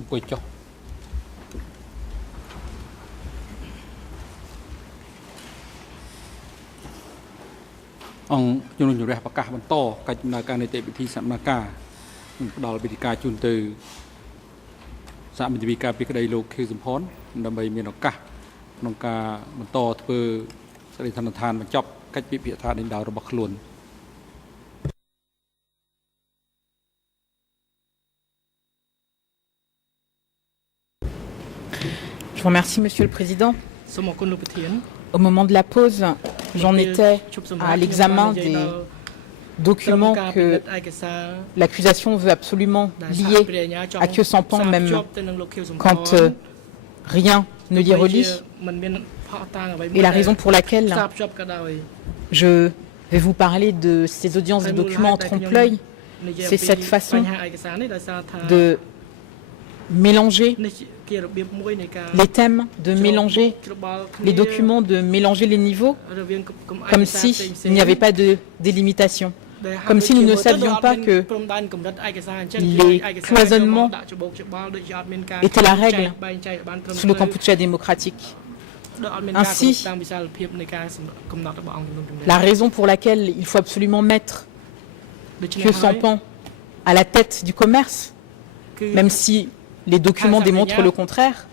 អង្គុយចុះអង្គជំនុំជម្រះប្រកាសបន្តកិច្ចដំណើរការនីតិវិធីសម្ដែងការផ្ដល់វិធីការជូនទៅសហមន្ត្រីការពីក្តីលោកខៀវសំផនដើម្បីមានឱកាសក្នុងការបន្តធ្វើសេរីធនធានបញ្ចប់កិច្ចពិភាក្សាដេញដោលរបស់ខ្លួន Je vous remercie, Monsieur le Président. Au moment de la pause, j'en étais à l'examen des documents que l'accusation veut absolument lier à Khieu Samphan, même quand rien ne l'y relie. Et la raison pour laquelle je vais vous parler de ces audiences de documents en trompe-l'œil, c'est cette façon de mélanger les thèmes, de mélanger les documents, de mélanger les niveaux, comme s'il n'y avait pas de délimitation, comme si nous ne savions pas que les cloisonnements étaient la règle sous le Kampuchea démocratique. Ainsi, la raison pour laquelle il faut absolument mettre Khieu Samphan à la tête du commerce, même si les documents démontrent le contraire,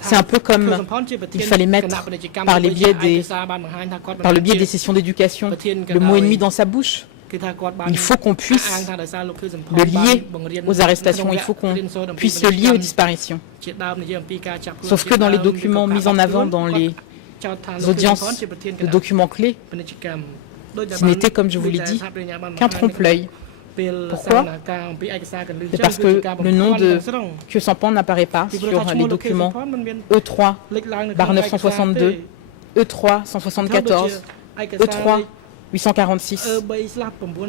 c'est un peu comme il fallait mettre par le biais des sessions d'éducation le mot ennemi dans sa bouche. Il faut qu'on puisse le lier aux arrestations, il faut qu'on puisse le lier aux disparitions. Sauf que dans les documents mis en avant dans les audiences de documents clés, ce n'était, comme je vous l'ai dit, qu'un trompe-l'œil. Pourquoi? C'est parce que le nom de Khieu Samphan n'apparaît pas sur les documents E3/962, E3/174, E3/846,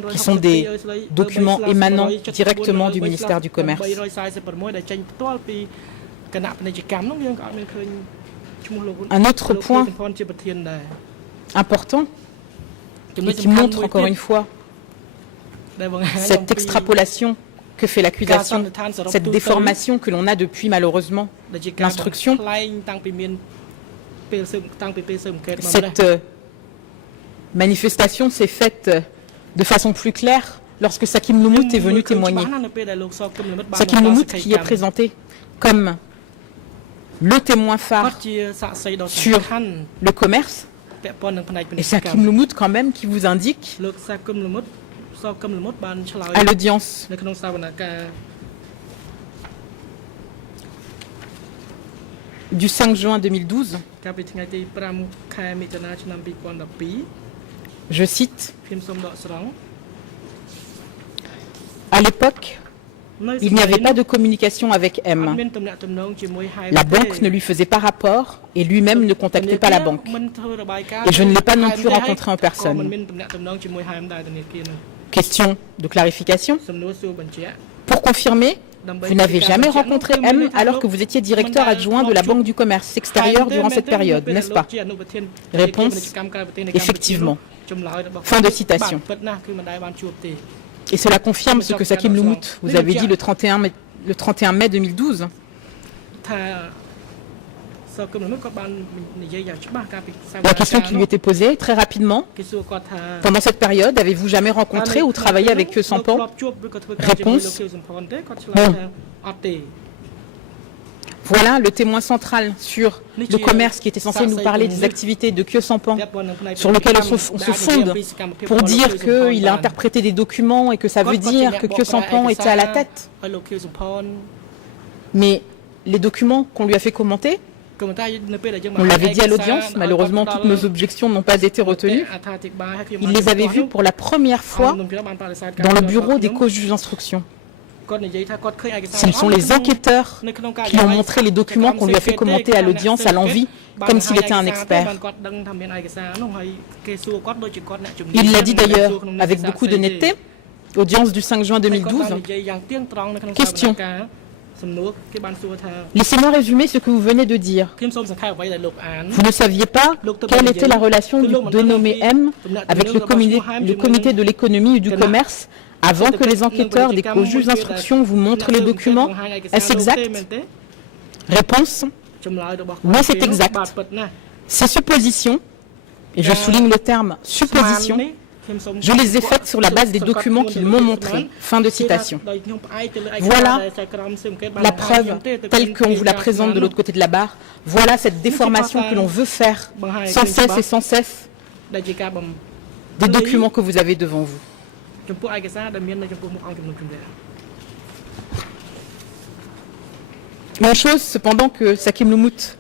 qui sont des documents émanant directement du ministère du Commerce. Un autre point important, et qui montre encore une fois cette extrapolation que fait l'accusation, cette déformation que l'on a depuis malheureusement l'instruction, cette manifestation s'est faite de façon plus claire lorsque Sakim Lumuth est venu témoigner. Sakim Lumuth qui est présenté comme le témoin phare sur le commerce, et Sakim Lumuth quand même qui vous indique à l'audience du 5 juin 2012, je cite, à l'époque, il n'y avait pas de communication avec M. La banque ne lui faisait pas rapport et lui-même ne contactait pas la banque. Et je ne l'ai pas non plus rencontré en personne. Question de clarification. Pour confirmer, vous n'avez jamais rencontré M alors que vous étiez directeur adjoint de la Banque du commerce extérieur durant cette période, n'est-ce pas? Réponse, effectivement. Fin de citation. Et cela confirme ce que Sakim Lumuth vous avait dit le 31 mai 2012. La question qui lui était posée très rapidement, pendant cette période, avez-vous jamais rencontré ou travaillé avec Khieu Samphan? Réponse, non. Voilà le témoin central sur le commerce qui était censé nous parler des activités de Khieu Samphan, sur lequel on se fonde pour dire qu'il a interprété des documents et que ça veut dire que Khieu Samphan était à la tête. Mais les documents qu'on lui a fait commenter, on l'avait dit à l'audience, malheureusement toutes nos objections n'ont pas été retenues. Il les avait vues pour la première fois dans le bureau des co-juges d'instruction. Ce sont les enquêteurs qui ont montré les documents qu'on lui a fait commenter à l'audience à l'envi, comme s'il était un expert. Il l'a dit d'ailleurs avec beaucoup de netteté, audience du 5 juin 2012. Question. Laissez-moi résumer ce que vous venez de dire. Vous ne saviez pas quelle était la relation du dénommé M avec le comité de l'économie et du commerce avant que les enquêteurs au juge d'instruction vous montrent les documents? Est-ce exact? Réponse: oui, c'est exact. Ces suppositions, et je souligne le terme supposition, je les ai faites sur la base des documents qu'ils m'ont montrés. Fin de citation. Voilà la preuve telle qu'on vous la présente de l'autre côté de la barre. Voilà cette déformation que l'on veut faire sans cesse et sans cesse des documents que vous avez devant vous. Une chose cependant que Sakim Lumuth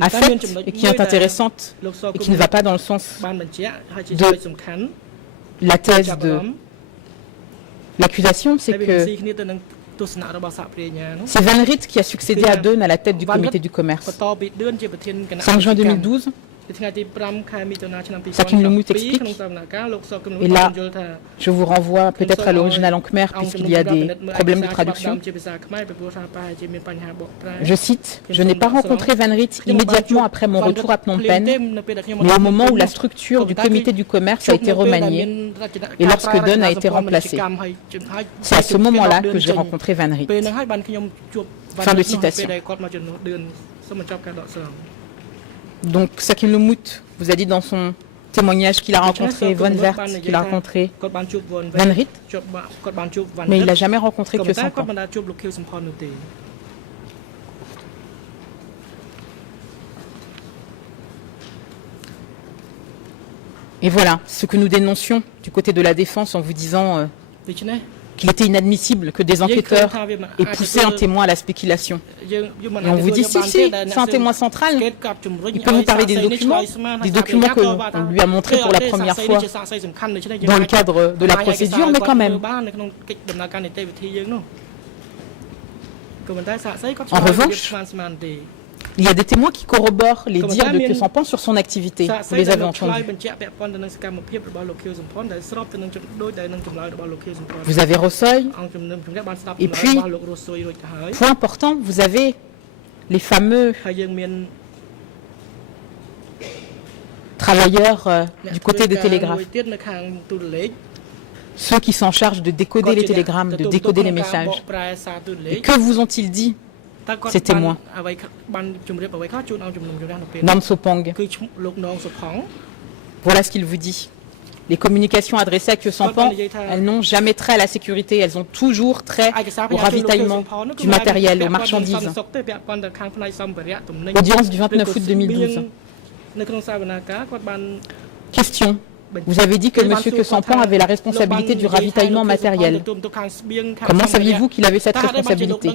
a faite et qui est intéressante et qui ne va pas dans le sens de la thèse de l'accusation, c'est que c'est Van Riet qui a succédé à Deun à la tête du comité du commerce. 5 juin 2012, Sakim Lumuth explique, et là je vous renvoie peut-être à l'original en khmer puisqu'il y a des problèmes de traduction. Je cite: je n'ai pas rencontré Van Riet immédiatement après mon retour à Phnom Penh, mais au moment où la structure du comité du commerce a été remaniée et lorsque Deun a été remplacé. C'est à ce moment-là que j'ai rencontré Van Riet. Fin de citation. Donc Sakim Lumuth vous a dit dans son témoignage qu'il a rencontré Von Wert, qu'il a rencontré Van Riet, mais il n'a jamais rencontré Khieu Samphan. Et voilà ce que nous dénoncions du côté de la défense en vous disant qu'il était inadmissible que des enquêteurs aient poussé un témoin à la spéculation. Et on vous dit, si, c'est un témoin central. Il peut vous parler des documents qu'on lui a montrés pour la première fois dans le cadre de la procédure, mais quand même. En revanche, il y a des témoins qui corroborent les dires de Khieu Samphan sur son activité. Vous les avez entendus. Vous avez Rossoy. Et puis, point important, vous avez les fameux travailleurs du côté des télégraphes. Ceux qui sont en charge de décoder les télégrammes, de décoder les messages. Et que vous ont-ils dit, ces témoins? Nam Sopong. Voilà ce qu'il vous dit. Les communications adressées à Khieu Samphan, elles n'ont jamais trait à la sécurité, elles ont toujours trait au ravitaillement du matériel, aux marchandises. Audience du 29 août 2012. Question. Vous avez dit que M. Khieu Samphan avait la responsabilité du ravitaillement matériel. Comment saviez-vous qu'il avait cette responsabilité?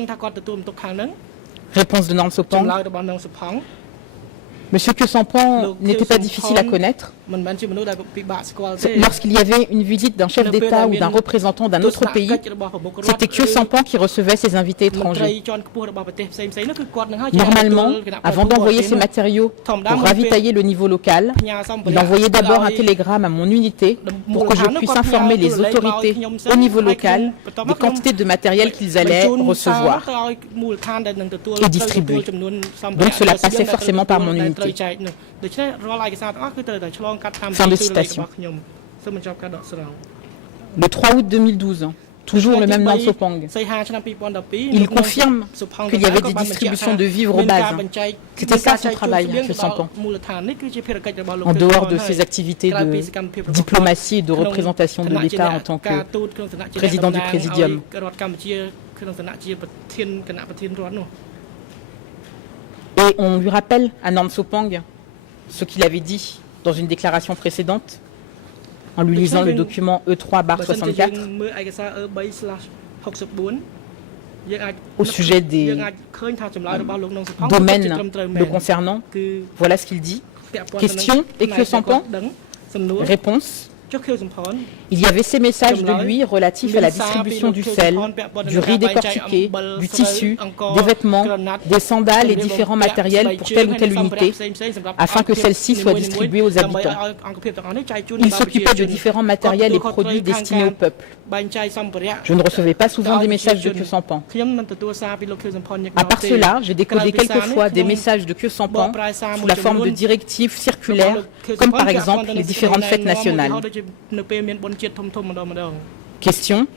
Réponse de Nam Sopong. Monsieur Khieu Samphan n'était pas difficile à connaître. Lorsqu'il y avait une visite d'un chef d'État ou d'un représentant d'un autre pays, c'était Khieu Samphan qui recevait ses invités étrangers. Normalement, avant d'envoyer ses matériaux pour ravitailler le niveau local, il envoyait d'abord un télégramme à mon unité pour que je puisse informer les autorités au niveau local des quantités de matériel qu'ils allaient recevoir et distribuer. Donc cela passait forcément par mon unité. Fin de citation. Le 3 août 2012, toujours le même Nam Sopong. Il confirme qu'il y avait des distributions de vivres aux bases. C'était ça son travail, Khieu Samphan. En dehors de ses activités de diplomatie et de représentation de l'État en tant que président du Présidium. Et on lui rappelle à Nam Sopong ce qu'il avait dit dans une déclaration précédente, en lui lisant le document E3/64, au sujet des domaines le concernant. Voilà ce qu'il dit. Question, et Khieu Samphan? Réponse. Il y avait ces messages de lui relatifs à la distribution du sel, du riz décortiqué, du tissu, des vêtements, des sandales et différents matériels pour telle ou telle unité, afin que celle-ci soit distribuée aux habitants. Il s'occupait de différents matériels et produits destinés au peuple. Je ne recevais pas souvent des messages de Khieu Samphan. À part cela, j'ai décodé quelquefois des messages de Khieu Samphan sous la forme de directives circulaires, comme par exemple les différentes fêtes nationales. Question.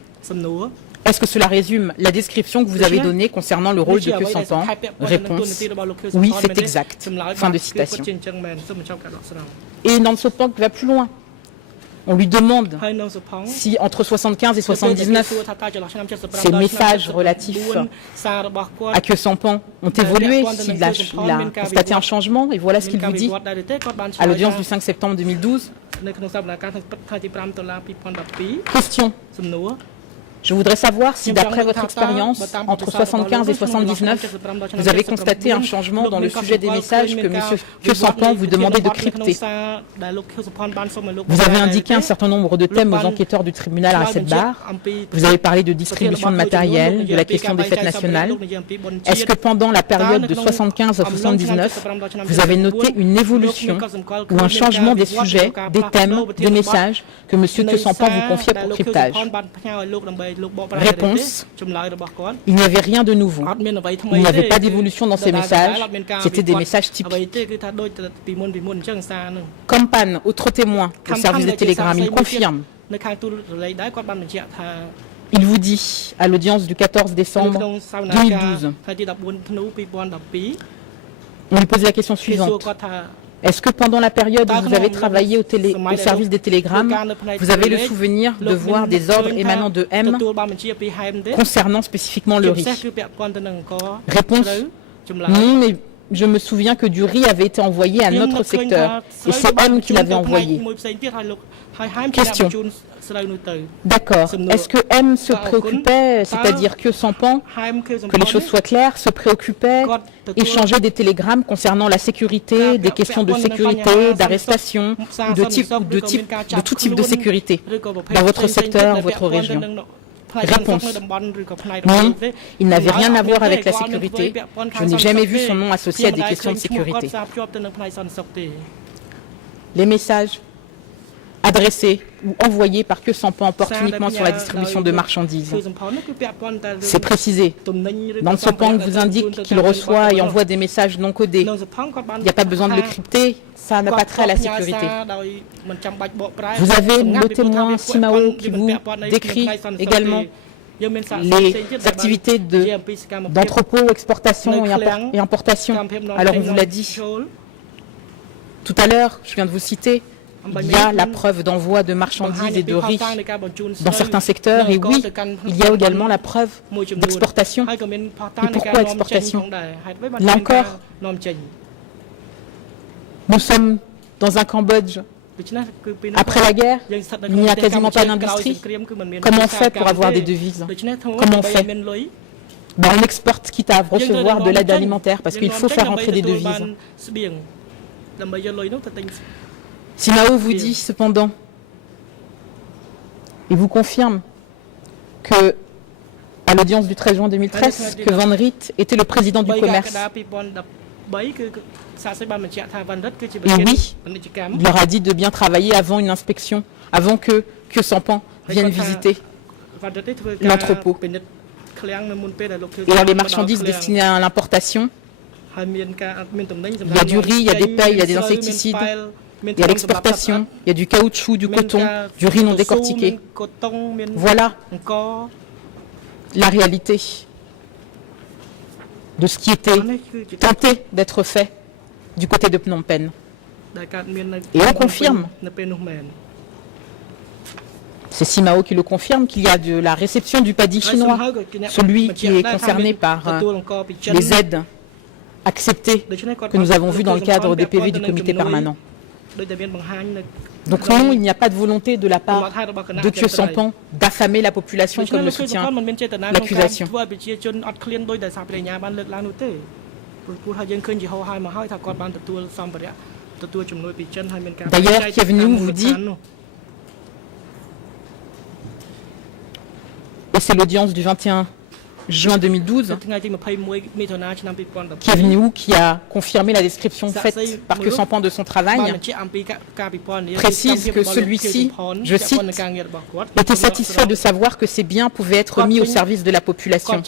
Est-ce que cela résume la description que vous avez donnée concernant le rôle de Khieu Samphan? Réponse: oui, c'est exact. Fin de citation. Et Nong Sopang va plus loin. On lui demande si entre 75 et 79, ces messages relatifs à Khieu Samphan ont évolué, s'il a constaté un changement. Et voilà ce qu'il vous dit à l'audience du 5 septembre 2012. Question. Je voudrais savoir si, d'après votre expérience, entre 75 et 79, vous avez constaté un changement dans le sujet des messages que M. Khieu Samphan vous demandait de crypter. Vous avez indiqué un certain nombre de thèmes aux enquêteurs du tribunal à cette barre. Vous avez parlé de distribution de matériel, de la question des fêtes nationales. Est-ce que pendant la période de 75 à 79, vous avez noté une évolution ou un changement des sujets, des thèmes, des messages que M. Khieu Samphan vous confiait pour cryptage? Réponse: il n'y avait rien de nouveau. Il n'y avait pas d'évolution dans ces messages. C'était des messages typiques. Comme Pan, autre témoin au service des télégrammes, il confirme. Il vous dit à l'audience du 14 décembre 2012. On lui pose la question suivante. Est-ce que pendant la période où vous avez travaillé au service des télégrammes, vous avez le souvenir de voir des ordres émanant de M concernant spécifiquement le riz? Réponse: non, mais je me souviens que du riz avait été envoyé à notre secteur et c'est M qui l'avait envoyé. Question. D'accord. Est-ce que M se préoccupait, c'est-à-dire Khieu Samphan, que les choses soient claires, se préoccupait, échangeait des télégrammes concernant la sécurité, des questions de sécurité, d'arrestation, de tout type de sécurité dans votre secteur, votre région? Réponse: non, il n'avait rien à voir avec la sécurité. Je n'ai jamais vu son nom associé à des questions de sécurité. Les messages adressés ou envoyés par Khieu Samphan portent uniquement sur la distribution de marchandises. C'est précisé. Nong Sopang vous indique qu'il reçoit et envoie des messages non codés. Il n'y a pas besoin de le crypter, ça n'a pas trait à la sécurité. Vous avez le témoin Simao qui vous décrit également les activités d'entrepôt, exportation et importation. Alors on vous l'a dit tout à l'heure, je viens de vous citer, il y a la preuve d'envoi de marchandises et de riz dans certains secteurs. Et oui, il y a également la preuve d'exportation. Et pourquoi exportation? Là encore, nous sommes dans un Cambodge. Après la guerre, il n'y a quasiment pas d'industrie. Comment on fait pour avoir des devises? Comment on fait? On exporte quitte à recevoir de l'aide alimentaire parce qu'il faut faire entrer des devises. Simao vous dit cependant, et vous confirme que, à l'audience du 13 juin 2013, que Van Riet était le président du commerce. Et oui, il leur a dit de bien travailler avant une inspection, avant que Khieu Samphan vienne visiter l'entrepôt. Et dans les marchandises destinées à l'importation, il y a du riz, il y a des pailles, il y a des insecticides. Il y a l'exportation, il y a du caoutchouc, du coton, du riz non décortiqué. Voilà la réalité de ce qui était tenté d'être fait du côté de Phnom Penh. Et on confirme, c'est Simao qui le confirme, qu'il y a de la réception du paddy chinois, celui qui est concerné par les aides acceptées que nous avons vues dans le cadre des PV du comité permanent. Donc non, il n'y a pas de volonté de la part de Khieu Samphan d'affamer la population comme le soutient l'accusation. D'ailleurs, Kiev News vous dit, et c'est l'audience du 21 juin 2012, qui est venu où, qui a confirmé la description faite par Khieu Samphan de son travail, précise que celui-ci, je cite, était satisfait de savoir que ces biens pouvaient être mis au service de la population.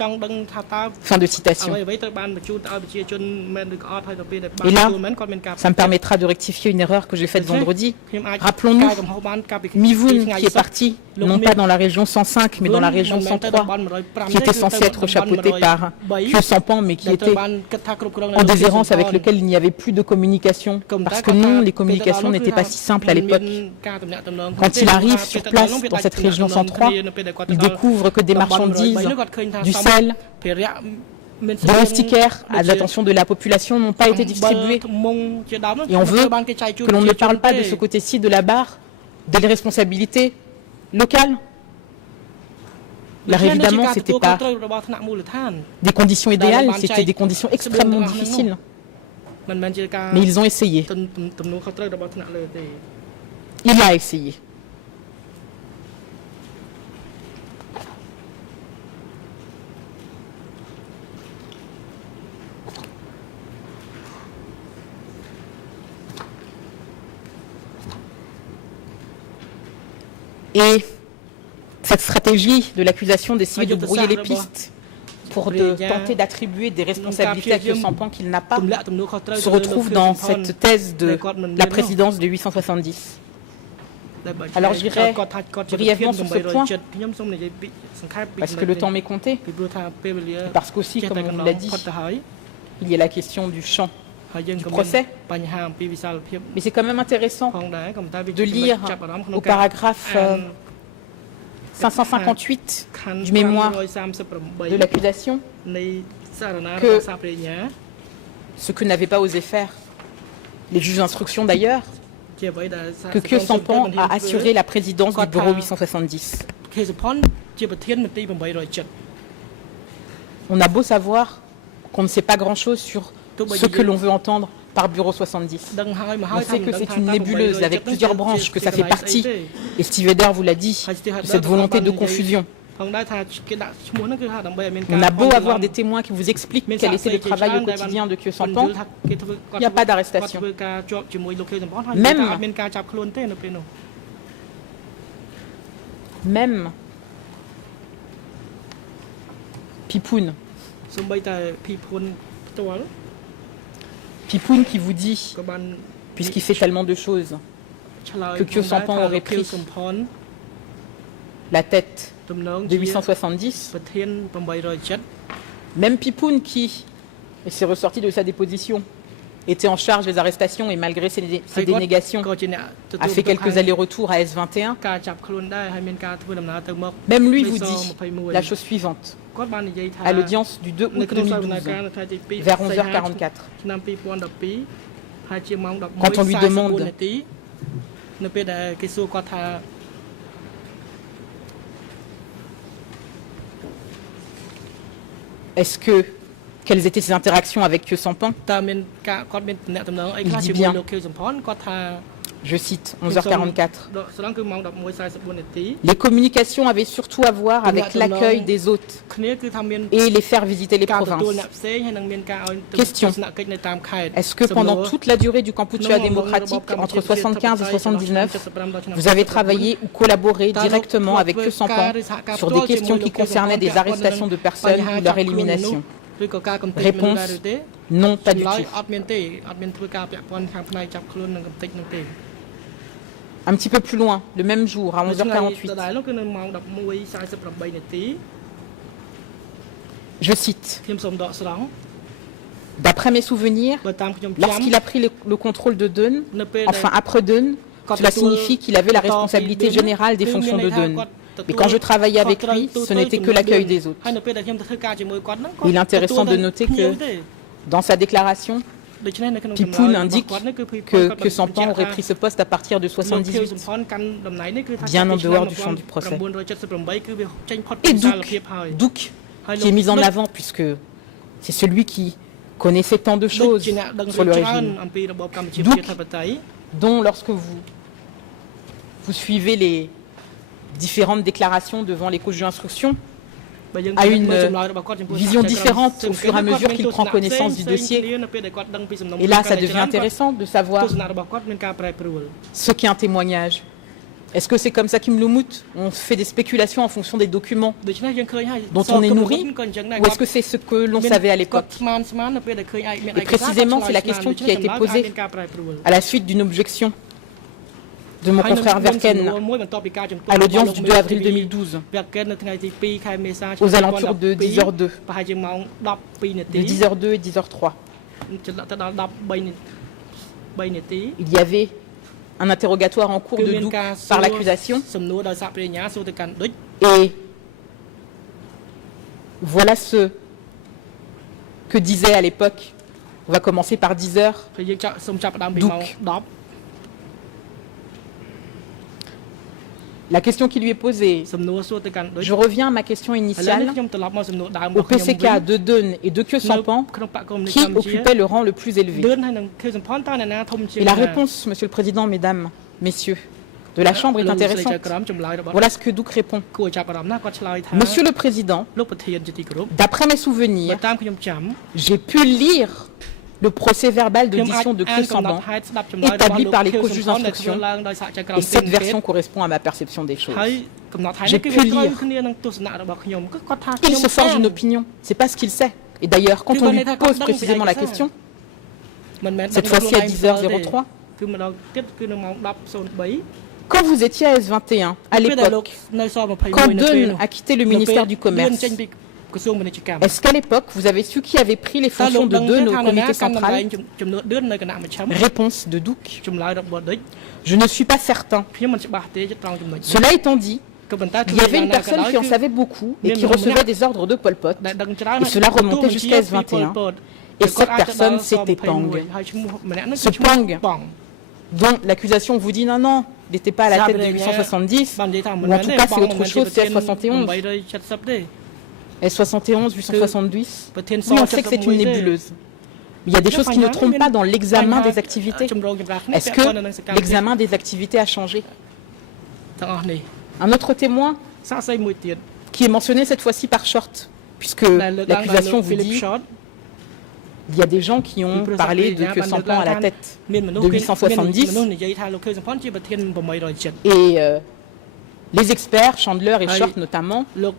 Fin de citation. Et là, ça me permettra de rectifier une erreur que j'ai faite vendredi. Rappelons-nous, Mivoun qui est parti, non pas dans la région 105, mais dans la région 103, qui était censé être chapeauté par Khieu Samphan, mais qui était en déshérence, avec lequel il n'y avait plus de communication, parce que non, les communications n'étaient pas si simples à l'époque. Quand il arrive sur place, dans cette région 103, il découvre que des marchandises, du sel, des moustiquaires à l'attention de la population n'ont pas été distribués. Et on veut que l'on ne parle pas de ce côté-ci de la barre, des responsabilités locales. Alors évidemment, ce n'était pas des conditions idéales, c'était des conditions extrêmement difficiles. Mais ils ont essayé. Il a essayé. Et cette stratégie de l'accusation d'essayer de brouiller les pistes pour tenter d'attribuer des responsabilités à Khieu Samphan qu'il n'a pas se retrouve dans cette thèse de la présidence de 870. Alors j'irai brièvement sur ce point, parce que le temps m'est compté, et parce qu'aussi, comme on vous l'a dit, il y a la question du champ du procès. Mais c'est quand même intéressant de lire au paragraphe 558 du mémoire de l'accusation que ce que n'avaient pas osé faire les juges d'instruction d'ailleurs, que Khieu Samphan a assuré la présidence du bureau 870. On a beau savoir qu'on ne sait pas grand-chose sur ce que l'on veut entendre par bureau 70. On sait que c'est une nébuleuse avec plusieurs branches, que ça fait partie, et Steve Eder vous l'a dit, de cette volonté de confusion. On a beau avoir des témoins qui vous expliquent quel était le travail au quotidien de Khieu Samphan, il n'y a pas d'arrestation. Même Pipoun qui vous dit, puisqu'il fait tellement de choses, que Khieu Samphan aurait pris la tête de 870, même Pipoun qui, et c'est ressorti de sa déposition, était en charge des arrestations et malgré ses dénégations, a fait quelques allers-retours à S21. Même lui vous dit la chose suivante, à l'audience du 2 août 2012, vers 11h44. Quand on lui demande quelles étaient ses interactions avec Khieu Samphan, il dit bien, je cite, 11h44, les communications avaient surtout à voir avec l'accueil des hôtes et les faire visiter les provinces. Question, est-ce que pendant toute la durée du Kampuchea démocratique, entre 75 et 79, vous avez travaillé ou collaboré directement avec Khieu Samphan sur des questions qui concernaient des arrestations de personnes ou leur élimination? Réponse, non, pas du tout. Un petit peu plus loin, le même jour, à 11h48. Je cite, d'après mes souvenirs, lorsqu'il a pris le contrôle de Deun, enfin après Deun, cela signifie qu'il avait la responsabilité générale des fonctions de Deun. Mais quand je travaillais avec lui, ce n'était que l'accueil des autres. Il est intéressant de noter que dans sa déclaration, Pipoun indique que Khieu Samphan aurait pris ce poste à partir de 78, bien en dehors du champ du procès. Et Douk, qui est mis en avant puisque c'est celui qui connaissait tant de choses sur le régime. Douk, dont lorsque vous suivez les différentes déclarations devant les cours d'instruction, a une vision différente au fur et à mesure qu'il prend connaissance du dossier. Et là, ça devient intéressant de savoir ce qu'est un témoignage. Est-ce que c'est comme ça Kim Lumut? On fait des spéculations en fonction des documents dont on est nourri? Ou est-ce que c'est ce que l'on savait à l'époque? Et précisément, c'est la question qui a été posée à la suite d'une objection de mon confrère Verken à l'audience du 2 avril 2012, aux alentours de 10h02, de 10h02 et 10h03. Il y avait un interrogatoire en cours de Duc par l'accusation. Et voilà ce que disait à l'époque, on va commencer par 10h, Duc. La question qui lui est posée, je reviens à ma question initiale, au PCK de Deun et de Khieu Samphan, qui occupait le rang le plus élevé. Et la réponse, Monsieur le Président, Mesdames, Messieurs, de la Chambre est intéressante. Voilà ce que Duc répond. Monsieur le Président, d'après mes souvenirs, j'ai pu lire le procès verbal d'audition de Khieu Samphan établi par les co-juges d'instruction, et cette version correspond à ma perception des choses. J'ai pu lire. Il se forge une opinion, c'est pas ce qu'il sait. Et d'ailleurs, quand on lui pose précisément la question, cette fois-ci à 10h03, quand vous étiez à S21, à l'époque, quand Deun a quitté le ministère du Commerce, est-ce qu'à l'époque, vous avez su qui avait pris les fonctions de Deun au comité central? Réponse de Duc. Je ne suis pas certain. Cela étant dit, il y avait une personne qui en savait beaucoup et qui recevait des ordres de Pol Pot, et cela remontait jusqu'à S21. Et cette personne, c'était Pang. Ce Pang, dont l'accusation vous dit non, il n'était pas à la tête de 870, ou en tout cas c'est autre chose, c'est S71. S71, 870, oui, on sait que c'est une nébuleuse. Il y a des choses qui ne trompent pas dans l'examen des activités. Est-ce que l'examen des activités a changé? Un autre témoin qui est mentionné cette fois-ci par Short, puisque l'accusation vous dit il y a des gens qui ont parlé de Khieu Samphan à la tête de 870 et les experts, Chandler et Short notamment, l'ont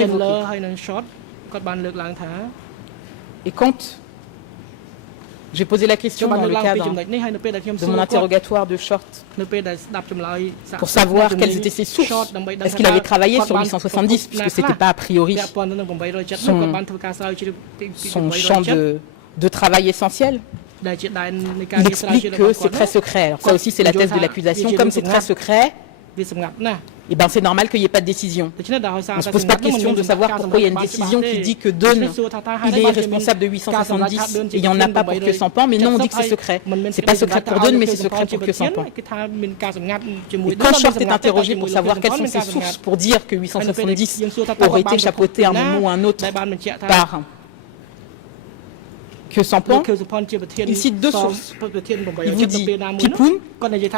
évoqué. Et quand j'ai posé la question dans le cadre de mon interrogatoire de Short pour savoir quelles étaient ses sources, est-ce qu'il avait travaillé sur 870, puisque ce n'était pas a priori son champ de travail essentiel, il explique que c'est très secret. Alors ça aussi c'est la thèse de l'accusation, comme c'est très secret, et ben c'est normal qu'il n'y ait pas de décision. On ne se pose pas de question de savoir pourquoi il y a une décision qui dit que Deun, il est responsable de 870 et il n'y en a pas pour Khieu Samphan, mais non, on dit que c'est secret. C'est pas secret pour Deun, mais c'est secret pour Khieu Samphan. Et quand Short est interrogé pour savoir quelles sont ses sources pour dire que 870 aurait été chapeauté à un moment ou à un autre par Khieu Samphan, il cite deux sources. Il vous dit Pipoun,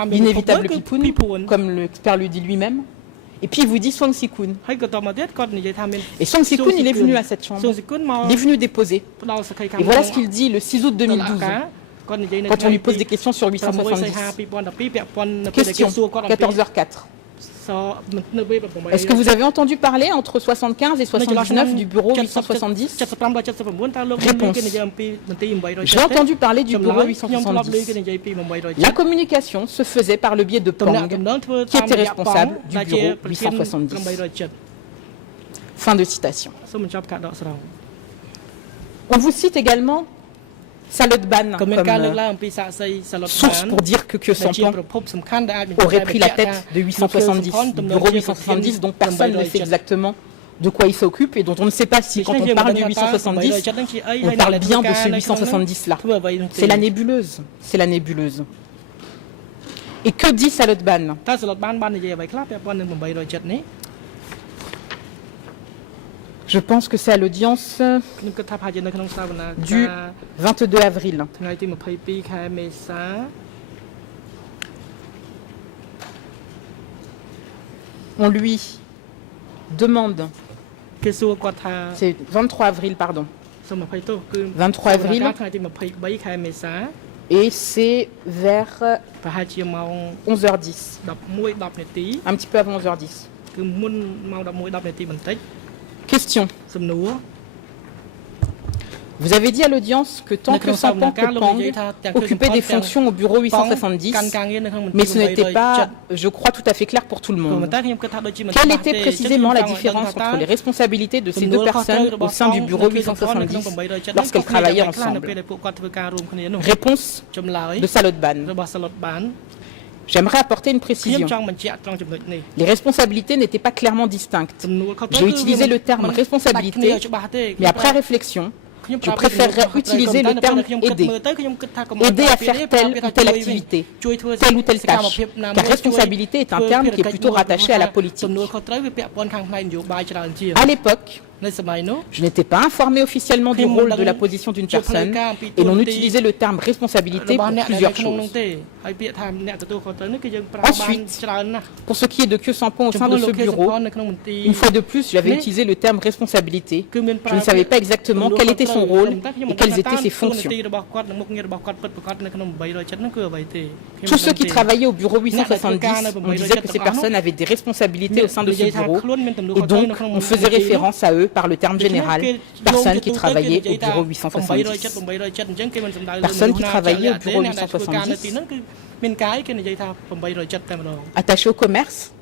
l'inévitable Pipoun, comme l'expert le dit lui-même, et puis il vous dit Song Si-kun. Et Song Si-kun, il est venu à cette chambre, il est venu déposer. Et voilà ce qu'il dit le 6 août 2012, quand on lui pose des questions sur 870. Question, 14h04. Est-ce que vous avez entendu parler entre 75 et 79 du bureau 870? Réponse. J'ai entendu parler du bureau 870. La communication se faisait par le biais de Pang, qui était responsable du bureau 870. Fin de citation. On vous cite également Salotban comme source pour dire que Khieu Samphan aurait pris la tête de 870, du bureau 870, dont personne ne sait exactement de quoi il s'occupe et dont on ne sait pas si, quand on parle du 870, on parle bien de ce 870-là. C'est la nébuleuse. C'est la nébuleuse. Et que dit Salotban? Je pense que c'est à l'audience du 22 avril. On lui demande C'est 23 avril, pardon. 23 avril. Et c'est vers 11h10. Un petit peu avant 11h10. Question. Vous avez dit à l'audience que tant que Sampang Kepang occupait des fonctions au bureau 870, mais ce n'était pas, je crois, tout à fait clair pour tout le monde. Quelle était précisément la différence entre les responsabilités de ces deux personnes au sein du bureau 870 lorsqu'elles travaillaient ensemble? Réponse de Salotban. J'aimerais apporter une précision. Les responsabilités n'étaient pas clairement distinctes. J'ai utilisé le terme responsabilité, mais après réflexion, je préférerais utiliser le terme aider. Aider à faire telle ou telle activité, telle ou telle tâche. Car responsabilité est un terme qui est plutôt rattaché à la politique. À l'époque, je n'étais pas informé officiellement du rôle de la position d'une personne et l'on utilisait le terme responsabilité pour plusieurs choses. Ensuite, pour ce qui est de Khieu Sampong au sein de ce bureau, une fois de plus, j'avais utilisé le terme responsabilité. Je ne savais pas exactement quel était son rôle et quelles étaient ses fonctions. Tous ceux qui travaillaient au bureau 870, on disait que ces personnes avaient des responsabilités au sein de ce bureau et donc on faisait référence à eux par le terme général, personnes qui travaillaient au bureau 870. Personnes qui travaillaient au bureau 870 attachées au commerce.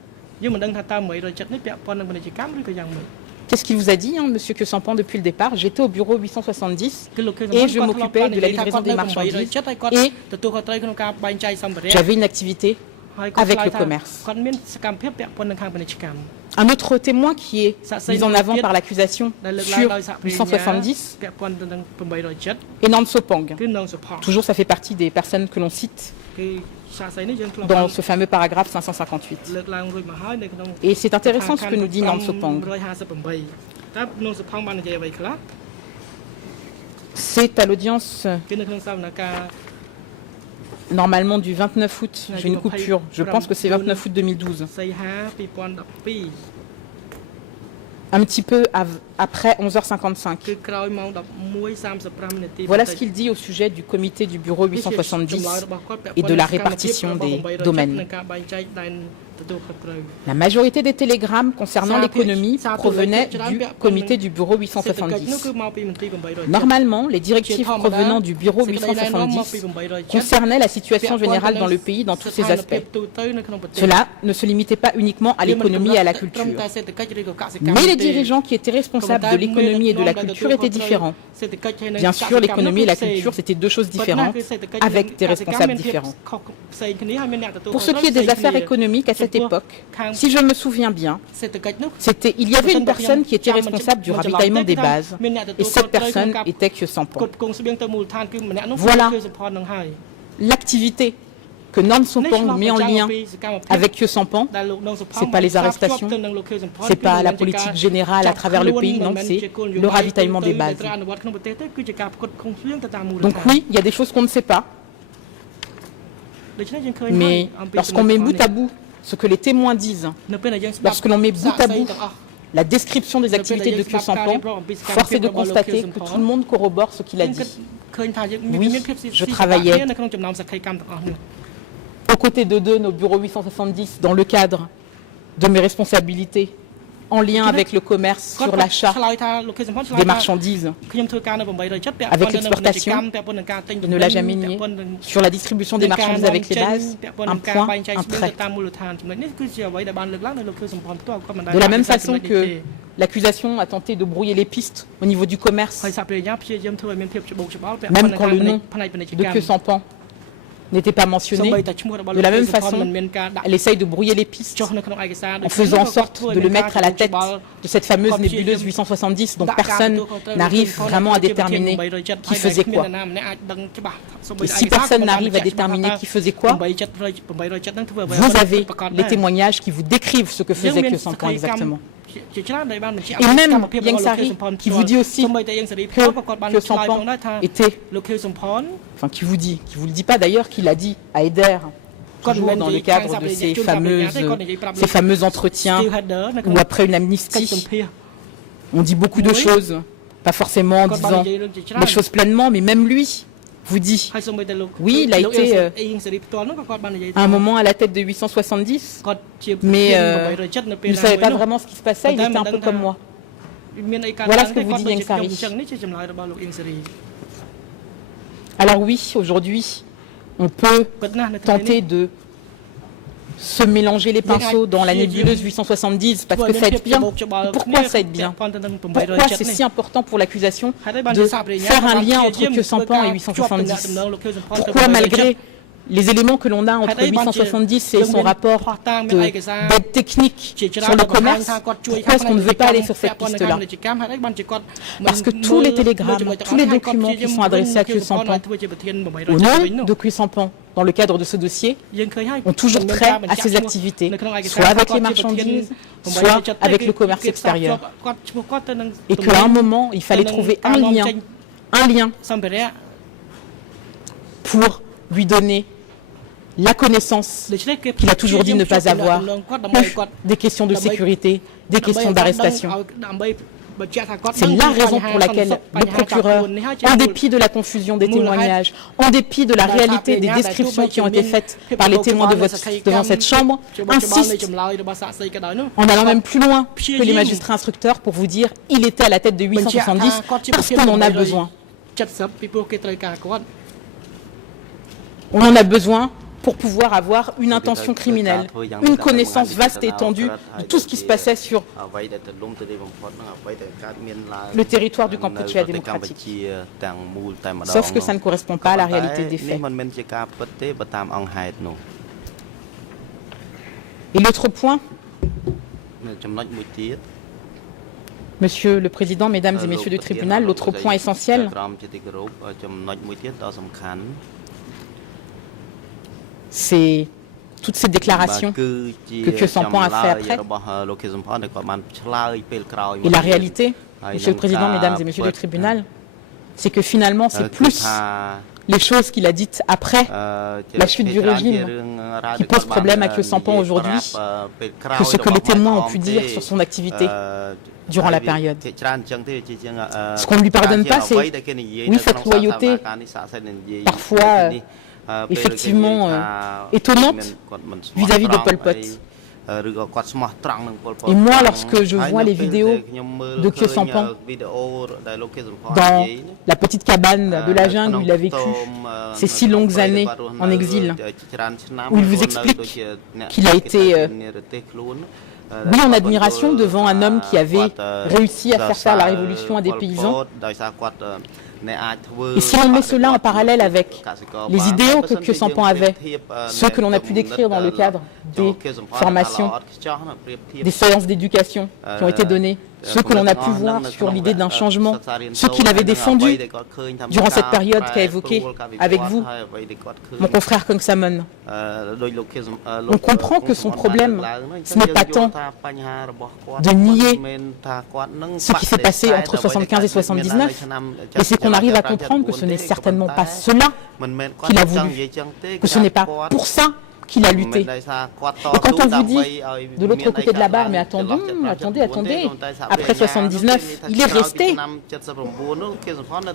Qu'est-ce qu'il vous a dit, Monsieur Khieu Sampang, depuis le départ? J'étais au bureau 870 et je m'occupais de la livraison des marchandises et j'avais une activité avec le commerce. Un autre témoin qui est mis en avant par l'accusation sur 870 est Nong Sopang. Toujours, ça fait partie des personnes que l'on cite dans ce fameux paragraphe 558. Et c'est intéressant ce que nous dit Nong Sopang. C'est à l'audience normalement du 29 août, j'ai une coupure, je pense que c'est 29 août 2012. Un petit peu après 11h55. Voilà ce qu'il dit au sujet du comité du bureau 870 et de la répartition des domaines. La majorité des télégrammes concernant l'économie provenaient du comité du bureau 870. Normalement, les directives provenant du bureau 870 concernaient la situation générale dans le pays dans tous ses aspects. Cela ne se limitait pas uniquement à l'économie et à la culture. Mais les dirigeants qui étaient responsables de l'économie et de la culture étaient différents. Bien sûr, l'économie et la culture, c'était deux choses différentes, avec des responsables différents. Pour ce qui est des affaires économiques à cette époque, si je me souviens bien, il y avait une personne qui était responsable du ravitaillement des bases, et cette personne était Khieu Sampang. Voilà l'activité que Nong Sopang met en lien avec Khieu Sampang. Ce n'est pas les arrestations, ce n'est pas la politique générale à travers le pays, non, c'est le ravitaillement des bases. Donc oui, il y a des choses qu'on ne sait pas, mais lorsqu'on met bout à bout ce que les témoins disent, lorsque l'on met bout à bout la description des activités de Khieu Sampang, force est de constater que tout le monde corrobore ce qu'il a dit. Oui, je travaillais aux côtés de deux, nos bureaux 870, dans le cadre de mes responsabilités en lien avec le commerce sur l'achat des marchandises, avec l'exportation, il ne l'a jamais nié, sur la distribution des marchandises avec les bases, un point, un trait. De la même façon que l'accusation a tenté de brouiller les pistes au niveau du commerce, même quand le nom de Khieu Sampang n'était pas mentionné, de la même façon, elle essaye de brouiller les pistes en faisant en sorte de le mettre à la tête de cette fameuse nébuleuse 870 dont personne n'arrive vraiment à déterminer qui faisait quoi. Et si personne n'arrive à déterminer qui faisait quoi, vous avez les témoignages qui vous décrivent ce que faisait Khieu Sampang exactement. Et même Yang Sari qui vous dit aussi que Khieu Sampang était, enfin qui vous le dit pas d'ailleurs, qu'il a dit à Eder, toujours dans le cadre de ces fameux entretiens ou après une amnistie, On dit beaucoup de choses, pas forcément en disant les choses pleinement, mais même lui vous dit, oui, il a été à un moment à la tête de 870, mais il ne savait pas vraiment ce qui se passait, il était un peu comme moi. Voilà ce que vous dit Ieng Sary. Alors oui, aujourd'hui, on peut tenter de se mélanger les pinceaux dans la nébuleuse 870 parce que ça aide bien. Pourquoi ça aide bien? Pourquoi c'est si important pour l'accusation de faire un lien entre Khieu Samphan et 870? Pourquoi malgré les éléments que l'on a entre 870 et son rapport d'aide technique sur le commerce, pourquoi est-ce qu'on ne veut pas aller sur cette piste-là? Parce que tous les télégrammes, tous les documents qui sont adressés à Khieu Samphan, au nom de Khieu Samphan, dans le cadre de ce dossier, ont toujours trait à ses activités, soit avec les marchandises, soit avec le commerce extérieur. Et qu'à un moment, il fallait trouver un lien pour lui donner la connaissance qu'il a toujours dit ne pas avoir, des questions de sécurité, des questions d'arrestation. C'est la raison pour laquelle le procureur, en dépit de la confusion des témoignages, en dépit de la réalité des descriptions qui ont été faites par les témoins devant cette chambre, insiste, en allant même plus loin que les magistrats instructeurs pour vous dire qu'il était à la tête de 870 parce qu'on en a besoin. On en a besoin pour pouvoir avoir une intention criminelle, une connaissance vaste et étendue de tout ce qui se passait sur le territoire du Kampuchea démocratique. Sauf que ça ne correspond pas à la réalité des faits. Et l'autre point, Monsieur le Président, Mesdames et Messieurs du tribunal, l'autre point essentiel, c'est toutes ces déclarations que Khieu Samphan a fait après. Et la réalité, Monsieur le Président, Mesdames et Messieurs du tribunal, c'est que finalement, c'est plus les choses qu'il a dites après la chute du régime qui posent problème à Khieu Samphan aujourd'hui que ce que les témoins ont pu dire sur son activité durant la période. Ce qu'on ne lui pardonne pas, c'est, oui, cette loyauté, parfois effectivement étonnante vis-à-vis de Pol Pot. Et moi, lorsque je vois les vidéos de Khieu Samphan dans la petite cabane de la jungle où il a vécu ces si longues années en exil, où il vous explique qu'il a été oui, en admiration devant un homme qui avait réussi à faire la révolution à des paysans. Et si on met cela en parallèle avec les idéaux que Khieu Samphan avait, ceux que l'on a pu décrire dans le cadre des formations, des séances d'éducation qui ont été données, ceux que l'on a pu voir sur l'idée d'un changement, ceux qu'il avait défendus durant cette période qu'a évoqué avec vous mon confrère Kong Samon, on comprend que son problème, ce n'est pas tant de nier ce qui s'est passé entre 75 et 79, et c'est qu'on arrive à comprendre que ce n'est certainement pas cela qu'il a voulu, que ce n'est pas pour ça qu'il a lutté. Et quand on vous dit de l'autre côté de la barre, mais attendez, après 79, il est resté.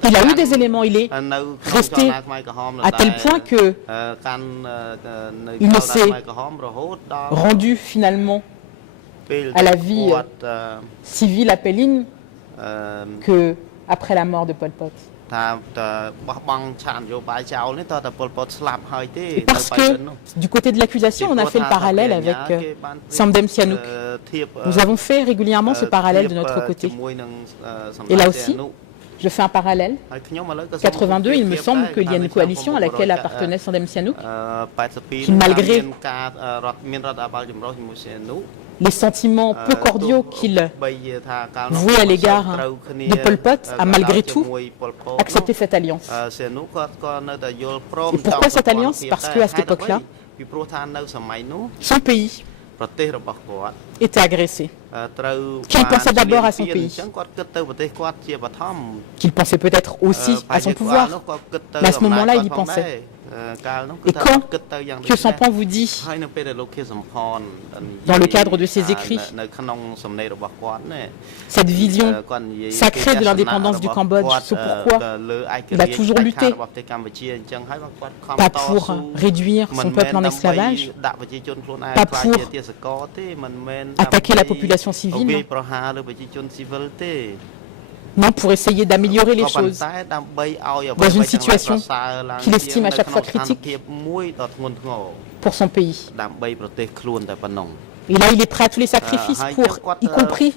Il a eu des éléments, il est resté à tel point que il ne s'est rendu finalement à la vie civile à Pelin que après la mort de Pol Pot. Et parce que du côté de l'accusation, on a fait le parallèle avec Samdem Sihanouk. Nous avons fait régulièrement ce parallèle de notre côté. Et là aussi, je fais un parallèle. 82, il me semble qu'il y a une coalition à laquelle appartenait Samdem Sihanouk, qui malgré les sentiments peu cordiaux qu'il vouait à l'égard de Pol Pot, a malgré tout accepté cette alliance. Et pourquoi cette alliance? Parce qu'à cette époque-là, son pays était agressé. qu'il pensait d'abord à son pays, qu'il pensait peut-être aussi à son pouvoir, mais à ce moment-là, il y pensait. Et quand Khieu Samphan vous dit, dans le cadre de ses écrits, cette vision sacrée de l'indépendance du Cambodge, ce pourquoi il a toujours lutté, pas pour réduire son peuple en esclavage, pas pour attaquer la population civile, non, pour essayer d'améliorer les choses dans une situation qu'il estime à chaque fois critique pour son pays. Et là, il est prêt à tous les sacrifices pour, y compris.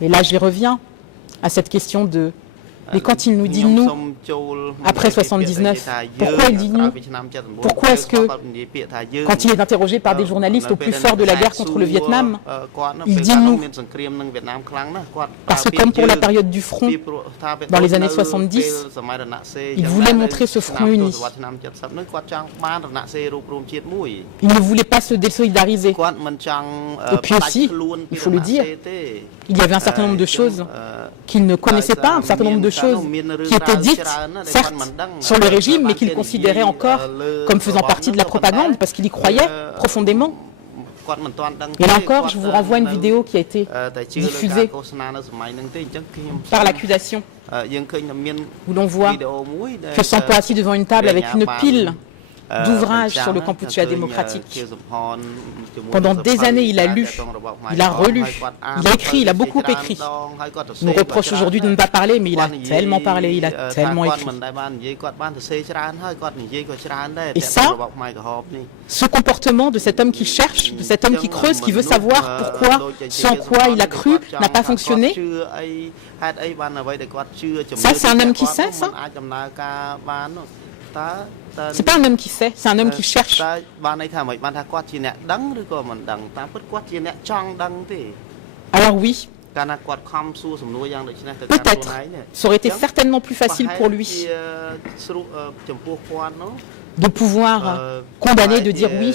Et là, j'y reviens à cette question de... Mais quand il nous dit nous, après 79, pourquoi il dit nous? Pourquoi est-ce que, quand il est interrogé par des journalistes au plus fort de la guerre contre le Vietnam, il dit nous? Parce que comme pour la période du front, dans les années 70, il voulait montrer ce front uni. Il ne voulait pas se désolidariser. Et puis aussi, il faut le dire, il y avait un certain nombre de choses qu'il ne connaissait pas, un certain nombre de choses qui étaient dites, certes, sur le régime, mais qu'il considérait encore comme faisant partie de la propagande, parce qu'il y croyait profondément. Et là encore, je vous renvoie une vidéo qui a été diffusée par l'accusation, où l'on voit Khieu Samphan assis devant une table avec une pile d'ouvrages sur le Kampuchea démocratique. Pendant des années, il a lu, il a relu, il a écrit, il a beaucoup écrit. Il nous reproche aujourd'hui de ne pas parler, mais il a tellement parlé, il a tellement écrit. Et ça, ce comportement de cet homme qui cherche, de cet homme qui creuse, qui veut savoir pourquoi ce en quoi il a cru n'a pas fonctionné, ça c'est un homme qui sait, ça? C'est pas un homme qui sait, c'est un homme qui cherche. Alors oui, peut-être, ça aurait été certainement plus facile pour lui de pouvoir condamner, de dire oui,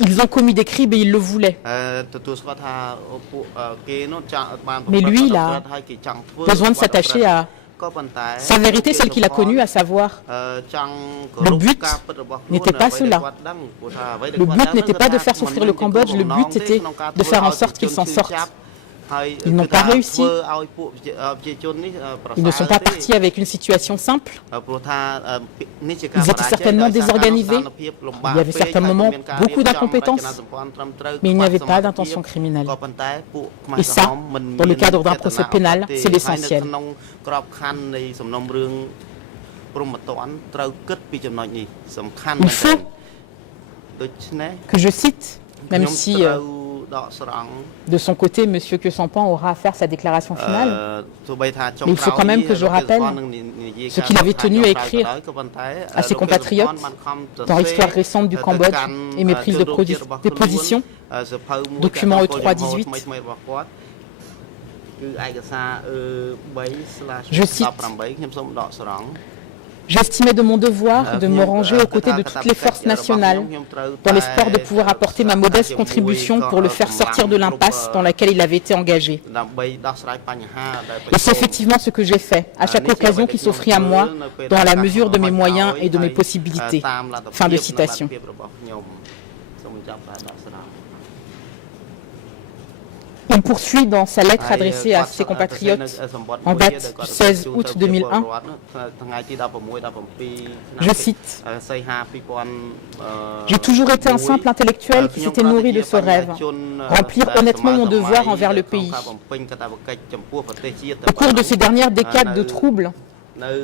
ils ont commis des crimes et ils le voulaient. Mais lui, il a besoin de s'attacher à sa vérité, celle qu'il a connue, à savoir, le but n'était pas cela. Le but n'était pas de faire souffrir le Cambodge, le but était de faire en sorte qu'ils s'en sortent. Ils n'ont pas réussi. Ils ne sont pas partis avec une situation simple. Ils étaient certainement désorganisés. Il y avait certainement beaucoup d'incompétence, mais il n'y avait pas d'intention criminelle. Et ça, dans le cadre d'un procès pénal, c'est l'essentiel. Il faut que je cite, même si de son côté, M. Khieu Samphan aura à faire sa déclaration finale. Mais il faut quand même que je rappelle ce qu'il avait tenu à écrire à ses compatriotes dans l'histoire récente du Cambodge et mes prises de position, document E3-18. Je cite: j'estimais de mon devoir de me ranger aux côtés de toutes les forces nationales, dans l'espoir de pouvoir apporter ma modeste contribution pour le faire sortir de l'impasse dans laquelle il avait été engagé. Et c'est effectivement ce que j'ai fait, à chaque occasion qui s'offrit à moi, dans la mesure de mes moyens et de mes possibilités. Fin de citation. Il poursuit dans sa lettre adressée à ses compatriotes en date du 16 août 2001. Je cite: j'ai toujours été un simple intellectuel qui s'était nourri de ce rêve, remplir honnêtement mon devoir envers le pays. Au cours de ces dernières décades de troubles,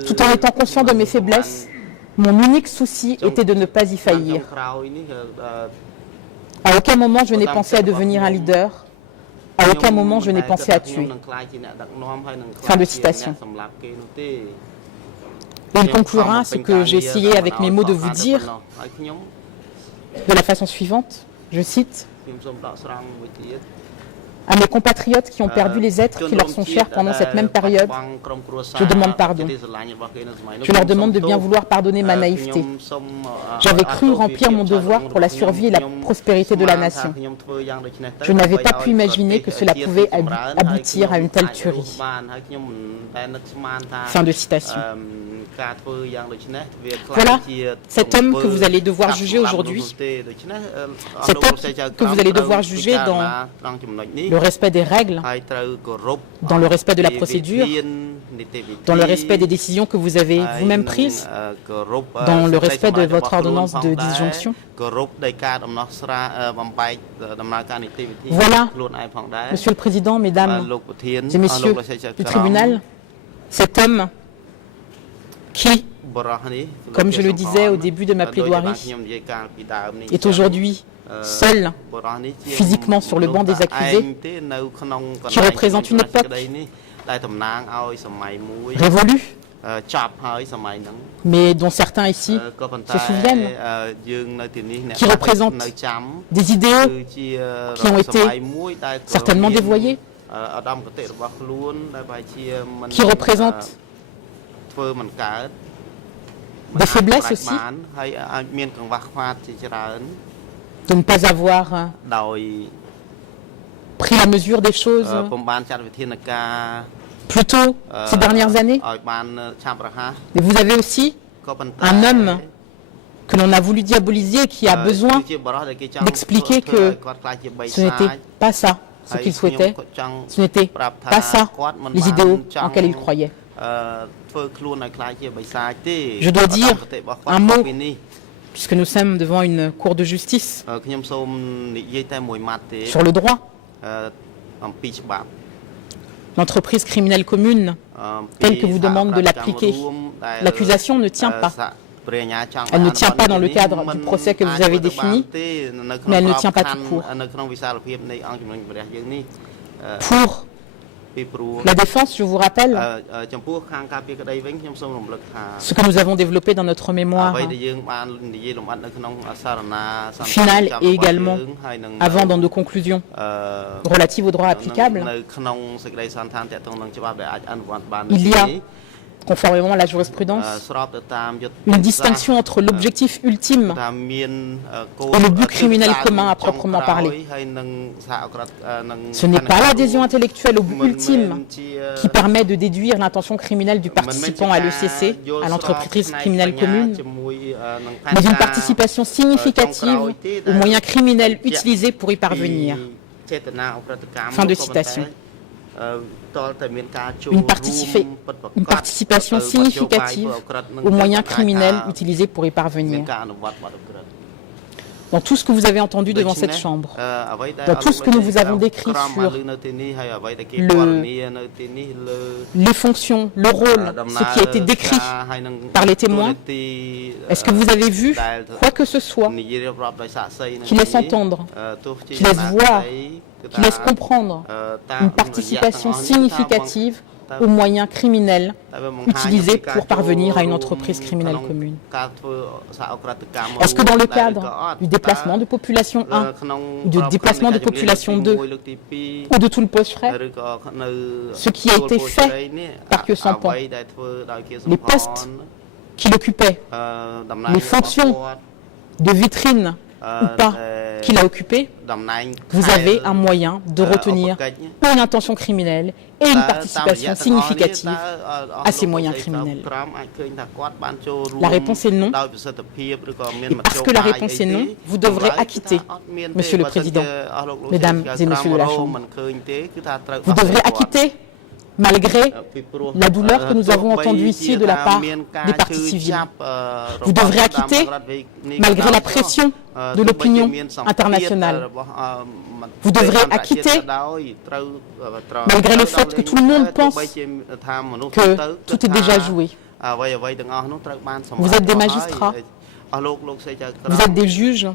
tout en étant conscient de mes faiblesses, mon unique souci était de ne pas y faillir. À aucun moment je n'ai pensé à devenir un leader. À aucun moment je n'ai pensé à tuer. Fin de citation. Et il conclura ce que j'ai essayé avec mes mots de vous dire de la façon suivante, je cite: À mes compatriotes qui ont perdu les êtres qui leur sont chers pendant cette même période, je demande pardon. Je leur demande de bien vouloir pardonner ma naïveté. J'avais cru remplir mon devoir pour la survie et la prospérité de la nation. Je n'avais pas pu imaginer que cela pouvait aboutir à une telle tuerie. Fin de citation. Voilà cet homme que vous allez devoir juger aujourd'hui, cet homme que vous allez devoir juger dans le respect des règles, dans le respect de la procédure, dans le respect des décisions que vous avez vous-même prises, dans le respect de votre ordonnance de disjonction. Voilà, Monsieur le Président, Mesdames et Messieurs du tribunal, cet homme qui, comme je le disais au début de ma plaidoirie, est aujourd'hui seul physiquement sur le banc des accusés, qui représente une époque révolue, mais dont certains ici se souviennent, qui représente des idéaux qui ont été certainement dévoyés, qui représente des faiblesses aussi, de ne pas avoir pris la mesure des choses plus tôt ces dernières années. Et vous avez aussi un homme que l'on a voulu diaboliser, qui a besoin d'expliquer que ce n'était pas ça ce qu'il souhaitait, ce n'était pas ça les idéaux en lesquels il croyait. Je dois dire un mot, puisque nous sommes devant une cour de justice, sur le droit. L'entreprise criminelle commune, telle que vous demande de l'appliquer, l'accusation ne tient pas. Elle ne tient pas dans le cadre du procès que vous avez défini, mais elle ne tient pas tout court. Pour la défense, je vous rappelle ce que nous avons développé dans notre mémoire finale et également avant dans nos conclusions relatives aux droits applicables. Il y a, conformément à la jurisprudence, une distinction entre l'objectif ultime et le but criminel commun à proprement parler. Ce n'est pas l'adhésion intellectuelle au but ultime qui permet de déduire l'intention criminelle du participant à l'ECC, à l'entreprise criminelle commune, mais une participation significative aux moyens criminels utilisés pour y parvenir. Fin de citation. Une participation significative aux moyens criminels utilisés pour y parvenir. Dans tout ce que vous avez entendu devant cette Chambre, dans tout ce que nous vous avons décrit sur les fonctions, le rôle, ce qui a été décrit par les témoins, est-ce que vous avez vu quoi que ce soit qui laisse entendre, qui laisse voir, qui laisse comprendre une participation significative aux moyens criminels utilisés pour parvenir à une entreprise criminelle commune? Est-ce que dans le cadre du déplacement de population 1, ou du déplacement de population 2, ou de tout le poste frais, ce qui a été fait par Khieu Samphan, les postes qu'il occupait, les fonctions de vitrine ou pas qu'il a occupé, vous avez un moyen de retenir une intention criminelle et une participation significative à ces moyens criminels. La réponse est non. Et parce que la réponse est non, vous devrez acquitter, Monsieur le Président, Mesdames et Messieurs de la Chambre. Vous devrez acquitter, malgré la douleur que nous avons entendue ici de la part des parties civiles. Vous devrez acquitter, malgré la pression de l'opinion internationale. Vous devrez acquitter, malgré le fait que tout le monde pense que tout est déjà joué. Vous êtes des magistrats, vous êtes des juges,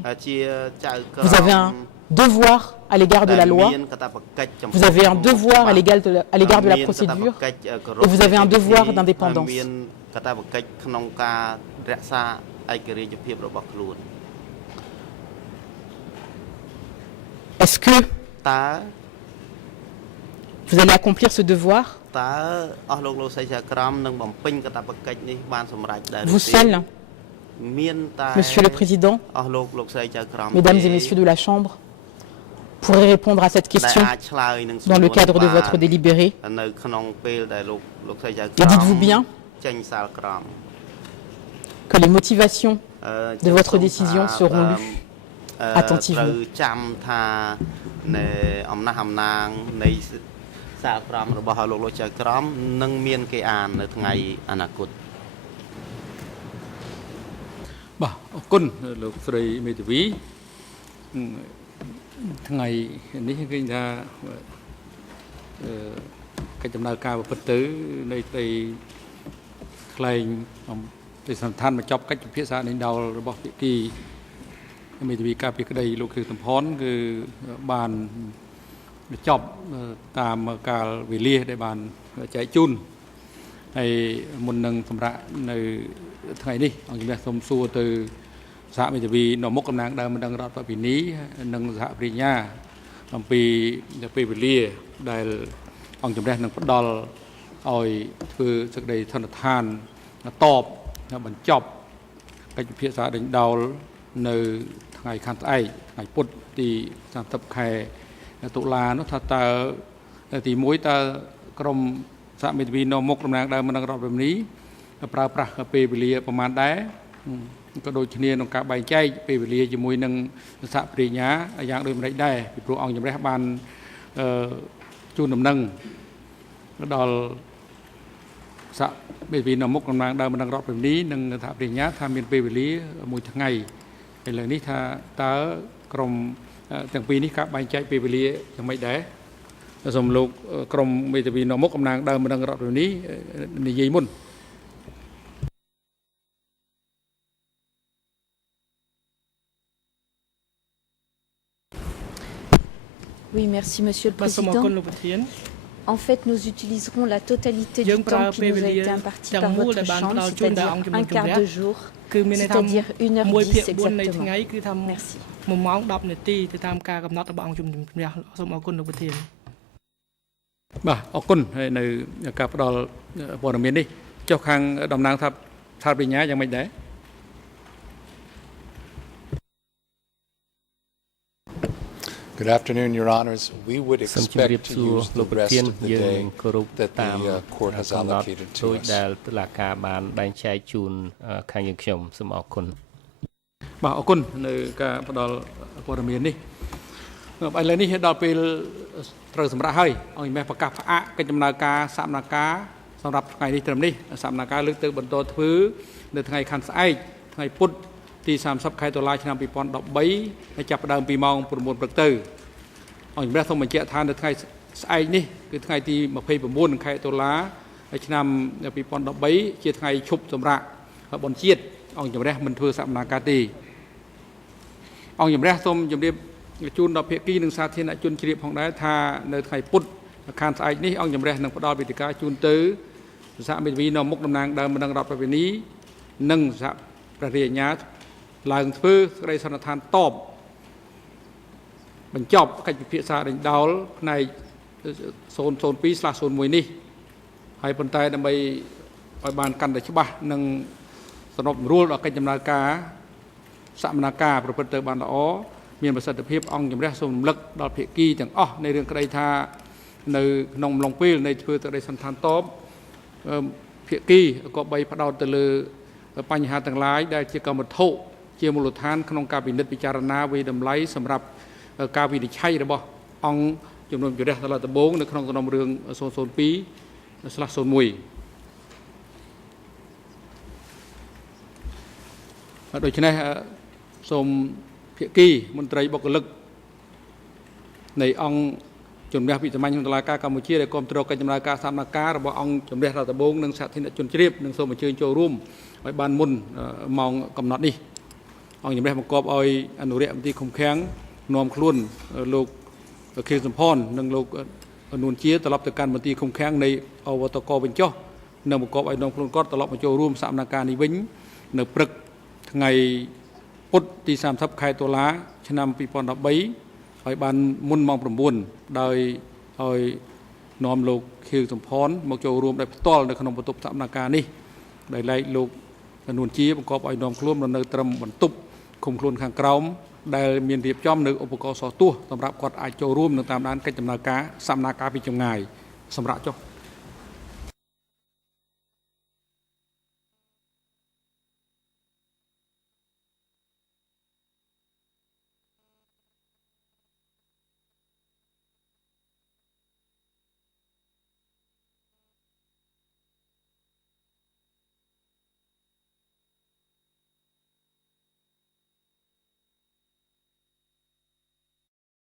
vous avez un devoir à l'égard de la loi, vous avez un devoir à l'égard de la procédure, et vous avez un devoir d'indépendance. Est-ce que Vous allez accomplir ce devoir? Vous seul, Monsieur le Président, Mesdames et Messieurs de la Chambre, pourrez répondre à cette question dans le cadre de votre délibéré. Et dites-vous bien que les motivations de votre décision seront lues attentivement. Bah, con lục sợi mê tví ngàyนี้คือจะการจำเนินการแบบปัจจุในในใครในสถานมาจับcáchพิจารณาในดาวระบบที่มีทวีการพิจารณาลูกคือสมพรคือบานจับตามการวิเลียได้บานใจจุนในมุนหนึ่งสำหรับในថ្ងៃនេះអង្គជំនះសូមសួរទៅសហមេធាវីនៅមុខតំណាងដើមមិនដឹងរដ្ឋពីនេះនិងសហប្រញ្ញាអំពីពេលវេលាដែលអង្គជំនះនឹងផ្ដល់ឲ្យធ្វើសេចក្តីសន្និដ្ឋានតបបញ្ចប់កិច្ចពិភាក្សាដេញដោលនៅថ្ងៃខាងស្អែកថ្ងៃពុធទី30 ខែតុលានោះថាតើទី1តើក្រុមសហមេធាវីនៅមុខតំណាងដើមមិនដឹងរដ្ឋពីនេះប្រើប្រាស់ពេលវេលាប្រមាណដែរក៏ដូចគ្នាក្នុងការបែងចែកពេលវេលាជាមួយនឹងសហប្រញ្ញាយ៉ាងដូចម្តេចដែរពីព្រោះអង្គជំរះបានជូនដំណឹងដល់សហមេធាវីនៅមុខតំណាងដើមមិនដឹងរដ្ឋពីនេះនិងសហប្រញ្ញាថាមានពេលវេលាមួយថ្ងៃឥឡូវនេះថាតើក្រុមទាំងពីរនេះការបែងចែកពេលវេលាយ៉ាងម៉េចដែរសូមលោកក្រុមមេធាវីនៅមុខតំណាងដើមមិនដឹងរដ្ឋពីនេះនិយាយមុនOui, merci Monsieur le Président. En fait, nous utiliserons la totalité du temps qui nous a été imparti par votre chambre, c'est-à-dire un quart de jour, c'est-à-dire 1h10 exactement. Merci. 1 ម៉ោង 10 នាទីទៅតាមការកំណត់របស់អង្គជំនុំជម្រះសូមអរគុណលោកប្រធានបាទអរគុណហើយនៅការផ្ដល់ព័ត៌មាននេះចុះខាងតំណាងថាបញ្ញាយ៉ាងម៉េចដែរ Good afternoon, Your Honors. We would expect to use the rest of the day that the court has allocated to us. បាទអរគុណនៅការផ្ដល់ព័ត៌មាននេះឥឡូវនេះដល់ពេលត្រូវសម្រាប់ហើយអង្គមេប្រកាសផ្អាកកិច្ចដំណើរការសកម្មភាពសម្រាប់ថ្ងៃនេះត្រឹមនេះសកម្មភាពលើកទៅបន្តធ្វើនៅថ្ងៃខាងស្អែកថ្ងៃពុធទី30 ខែតុលាឆ្នាំ 2013 ហើយចាប់ផ្ដើមពីម៉ោង 9 ព្រឹកទៅអង្គជំរះសូមបញ្ជាក់ថានៅថ្ងៃស្អែកនេះគឺថ្ងៃទី 29 ខែតុលាឆ្នាំ 2013 ជាថ្ងៃឈប់សម្រាកបុណ្យជាតិអង្គជំរះមិនធ្វើសកម្មភាពទេអង្គជំរះសូមជម្រាបជូនដល់ភាគីនិងសាធារណជនជ្រាបផងដែរថានៅថ្ងៃពុធខាងស្អែកនេះអង្គជំរះនឹងផ្ដល់វេទិកាជូនទៅសហមេធាវីនៅមុខតំណាងដើមមិនដឹងរដ្ឋប្រវេណីនិងសហព្រះរាជអាជ្ញាឡើងធ្វើសេចក្តីសន្និដ្ឋានតបបញ្ចប់កិច្ចពិភាក្សាដេញដោលផ្នែក 002/01 នេះហើយប៉ុន្តែដើម្បីឲ្យបានកាន់តែច្បាស់និងសរុបរួលដល់កិច្ចដំណើរការសកម្មភាពប្រព្រឹត្តទៅបានល្អមានប្រសិទ្ធភាពអង្គជំរះសូមរំលឹកដល់ភាគីទាំងអស់ในរឿងក្តីថានៅក្នុងអំឡុងពេលនៃធ្វើសេចក្តីសន្និដ្ឋានតបភាគីក៏បីផ្ដោតទៅលើបញ្ហាទាំងឡាយដែលជាកម្មវត្ថុជាមូលដ្ឋានក្នុងការពិនិត្យពិចារណាវិតម្លៃសម្រាប់ការវិនិច្ឆ័យរបស់អង្គជំនុំជម្រះដល់ដំបូងនៅក្នុងសំណុំរឿង 002/01 ដូច្នេះសូមភាគីមន្ត្រីបុគ្គលិកនៃអង្គជំនះវិសាមញ្ញក្នុងតុលាការកម្ពុជាដែលគ្រប់គ្រងកិច្ចដំណើរការសកម្មភាពរបស់អង្គជំនះរដ្ឋដំបងនិងសាធារណជនជ្រាបនិងសូមអញ្ជើញចូលរួមឲ្យបានមុនម៉ោងកំណត់នេះអង្គជំនះបង្គាប់ឲ្យអនុរិយមន្ត្រីឃុំឃាំងនាំខ្លួនលោកខៀវសំផននិងលោកនួនជាត្រឡប់ទៅកាន់មន្ត្រីឃុំឃាំងនៃអវតកវិញចុះនិងបង្គាប់ឲ្យនាំខ្លួនគាត់ត្រឡប់មកចូលរួមសកម្មភាពនេះវិញនៅព្រឹកថ្ងៃពុធទី30 ខែតុលាឆ្នាំ 2013 ឲ្យបានមុនម៉ោង 9 ដោយឲ្យ น้อมโลกเขียวสมพรមកចូលរួមដោយផ្ទាល់នៅក្នុងបន្ទប់សកម្មភាពនេះដោយឡែកលោកនួនជាបង្កប់ឲ្យនាំខ្លួននៅត្រឹមបន្ទប់ឃុំខ្លួនខាងក្រោមដែលមានរៀបចំនៅឧបករណ៍សោះទោះសម្រាប់គាត់អាចចូលរួមនៅតាមដានកិច្ចដំណើរការសកម្មភាពពីចម្ងាយសម្រាប់ចុះ